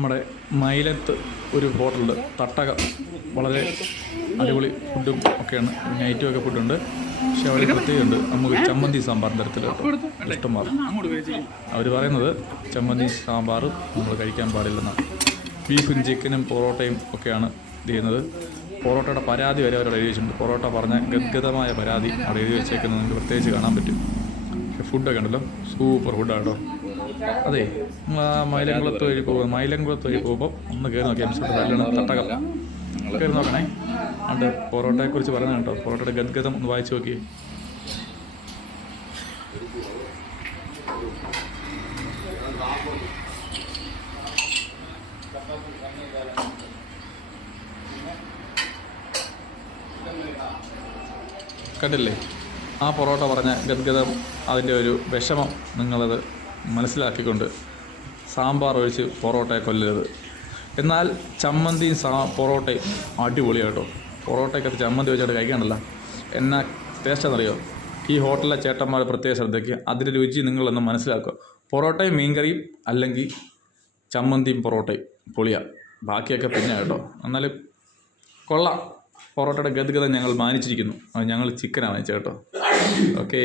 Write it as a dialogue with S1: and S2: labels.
S1: നമ്മുടെ മൈലത്ത് ഒരു ഹോട്ടലുണ്ട്. തട്ടക. വളരെ അടിപൊളി ഫുഡും ഒക്കെയാണ്. നൈറ്റും ഒക്കെ ഫുഡുണ്ട്. പക്ഷെ അവിടെ പ്രത്യേകമുണ്ട് നമുക്ക് ചമ്മന്തി സാമ്പാർ തരത്തിൽ ഇഷ്ടംമാർ. അവർ പറയുന്നത് ചമ്മന്തി സാമ്പാർ നമ്മൾ കഴിക്കാൻ പാടില്ലെന്നാണ്. ബീഫും ചിക്കനും പൊറോട്ടയും ഒക്കെയാണ് ചെയ്യുന്നത്. പൊറോട്ടയുടെ പരാതി വരെ അവർ എഴുതി വെച്ചിട്ടുണ്ട് പൊറോട്ട പറഞ്ഞ ഗദ്ഗതമായ പരാതി അവിടെ എഴുതി വെച്ചേക്കുന്നത് നിങ്ങൾക്ക് പ്രത്യേകിച്ച് കാണാൻ പറ്റും. ഫുഡൊക്കെ ഉണ്ടല്ലോ. സൂപ്പർ ഫുഡാണ് കേട്ടോ. അതെ മൈലംകുളത്ത് വഴി പോകുക മൈലംകുളത്ത് വഴി പോകുമ്പോൾ ഒന്ന് കയറി നോക്കി. എം സിയുടെ നല്ലോണം തട്ടകം. കയറി നോക്കണേ. അണ്ട് പൊറോട്ടയെക്കുറിച്ച് പറഞ്ഞു കേട്ടോ പൊറോട്ടയുടെ ഗദ്ഗതം ഒന്ന് വായിച്ചു നോക്കി കണ്ടില്ലേ? ആ പൊറോട്ട പറഞ്ഞ ഗദ്ഗതം അതിന്റെ ഒരു വിഷമം നിങ്ങളത് മനസ്സിലാക്കിക്കൊണ്ട് സാമ്പാർ ഒഴിച്ച് പൊറോട്ടയെ കൊല്ലരുത്. എന്നാൽ ചമ്മന്തിയും സാ പൊറോട്ടയും അടിപൊളിയാട്ടോ പൊറോട്ടയ്ക്കകത്ത് ചമ്മന്തി വെച്ചിട്ട് കഴിക്കണ്ടല്ല എന്നാ ടേസ്റ്റാണെന്നറിയോ ഈ ഹോട്ടലിലെ ചേട്ടന്മാർ പ്രത്യേക ശ്രദ്ധയ്ക്ക് അതിന്റെ രുചി നിങ്ങളൊന്ന് മനസ്സിലാക്കുക. പൊറോട്ടയും മീൻകറിയും അല്ലെങ്കിൽ ചമ്മന്തിയും പൊറോട്ടയും പൊളിയാണ് ബാക്കിയൊക്കെ പിന്നെ കേട്ടോ. എന്നാലും കൊള്ളാം. പൊറോട്ടയുടെ ഗദ്ഗതം ഞങ്ങൾ മാനിച്ചിരിക്കുന്നു. ഞങ്ങൾ ചിക്കനാണ് കേട്ടോ. ഓക്കേ